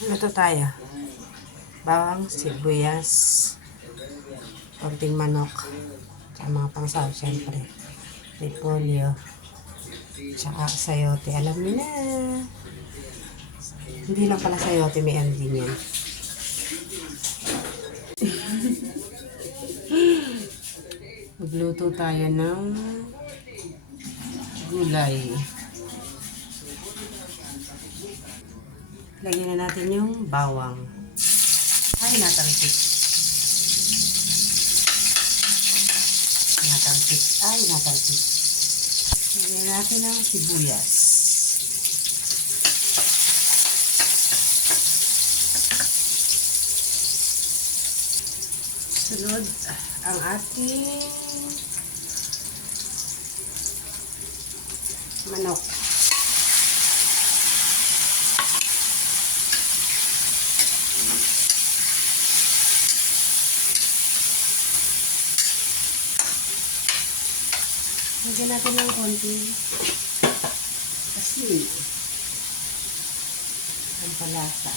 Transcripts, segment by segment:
Ito tayo. Bawang, sibuyas, konting manok, sa mga pangsaw, syempre. Repolyo, tsaka sayote. Alam niyo na. Hindi lang pala sayote, may ending yan. Magluto tayo ng gulay. Lagyan na natin yung bawang. Ay, natalsik. Natalsik. Ay, natalsik. Lagyan natin ang sibuyas. Sunod ang ating manok. Lagyan natin ng konting asin. Ang palasa.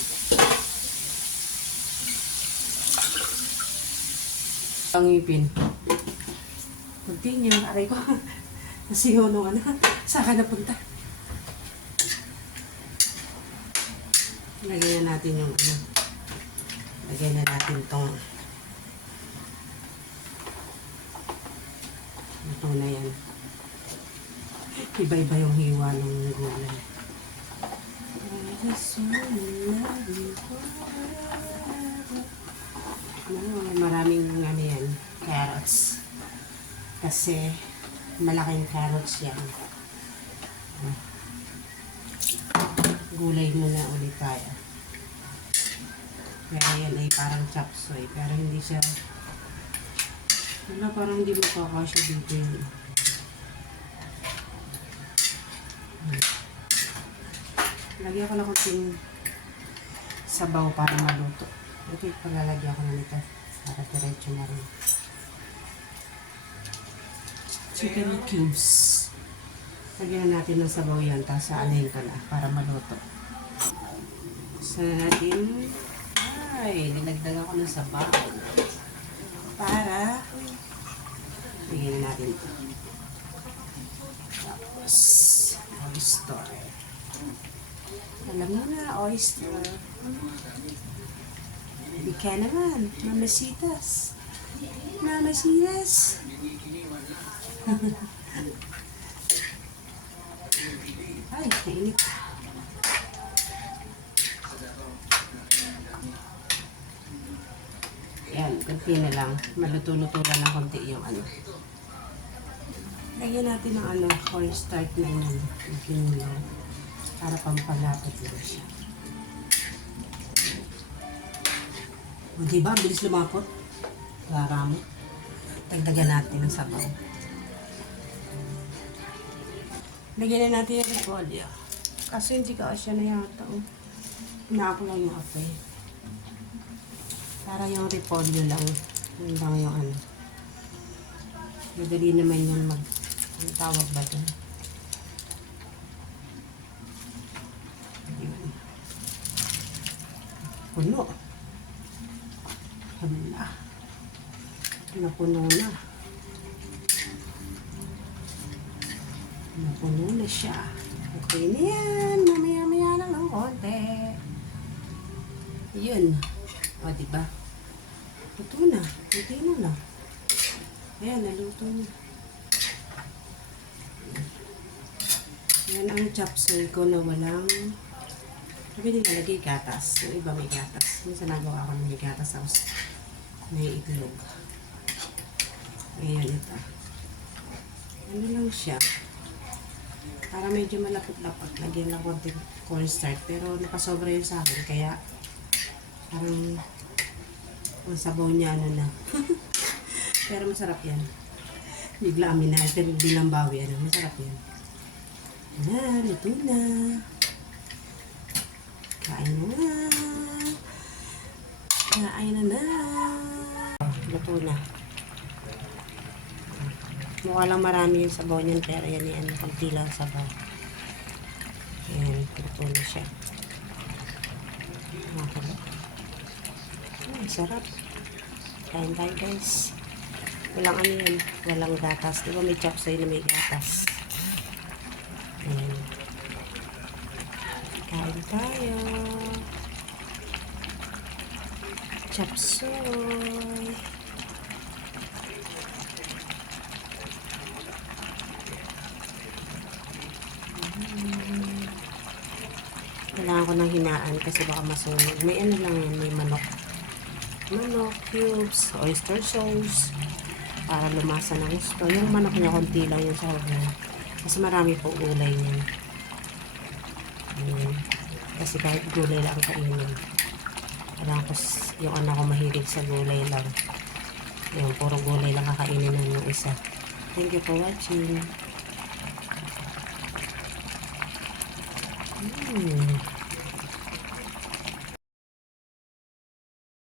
Ang ngipin. Continue. Aray ko. Nasigaw nung ano. Saan ka napunta? Lagyan na natin yung ano. Lagyan na natin itong ito na yan. Iba-iba yung hiwa ng gulay. Maraming ano yan, carrots. Kasi malaking carrots yan. Gulay muna ulit tayo. Pero yan ay parang chop suey. Pero hindi siya, wala, parang hindi mo kakasya dito yun. Lagyan ko na konting sabaw para maluto. Ito yung paglalagyan ko na nito para diretso na rin. Chicken cubes. Lagyan na natin ng sabaw yan, tapos aanayin ko na para maluto. Sana natin, ay, nilagdagan ko ng sabaw para bigyan na natin ito. Tapos oyster. Alam mo na, oyster. Hindi ka naman, mamasitas. Mamasitas. Ay, nainit. Yan, konti na lang. Maluto-luto lang ng konti yung ano. Lagyan natin ng ano, cornstarch na yun. Yung para pampalapot lang siya. O diba, bilis lumapot. Larami. Tagdagan natin ng sabaw. Lagyan na natin yung repolyo. Kasi hindi ka asya na yata. Pinaako lang yung apoy. Para yung repolyo lang. Yun lang yung ano. Madali naman yun ang tawag ba ito? Puno. Hala. Napuno na. Napuno na siya. Okay na yan. Mamaya-maya lang ng konti. Yun. O, diba? Luto na. Luto na. Ayan, naluto na. Yan ang chop suey ko na walang pwede nalagay gatas. Yung iba may gatas. Minsan nagawa ako ng may gatas tapos may itlog. Ayan ito. Ano lang siya. Para medyo malapot-lapot. Lagyan lang konting cornstarch. Pero napasobra yun sa akin. Kaya parang ang sabaw niya ano na. Pero masarap yan. Bigla amin na. Pero bilang bawi. Ano, masarap yan. Na, luto na. Kain na na. Kain na na. Luto na. Mukha lang marami yung sabaw niyan, pero yan yan. Kunti lang sabaw. Ayan, luto na siya. Sarap. Kain tayo guys. Walang ano yan. Walang gatas. Diba may chop suey na may gatas? Ayan. Kain tayo. Chop suey. Kailangan ko ng hinaan kasi baka masunog. May ano lang yan, may manok. Manok, cubes, oyster sauce. Para lumasa ng gusto. Yung manok niya, konti lang yung sahog niya. Kasi marami po gulay niya. Kasi kahit gulay lang kainin. Kailangan ko yung anak ko mahilig sa gulay lang. Yung puro gulay lang kakainin ng yung isa. Thank you for watching.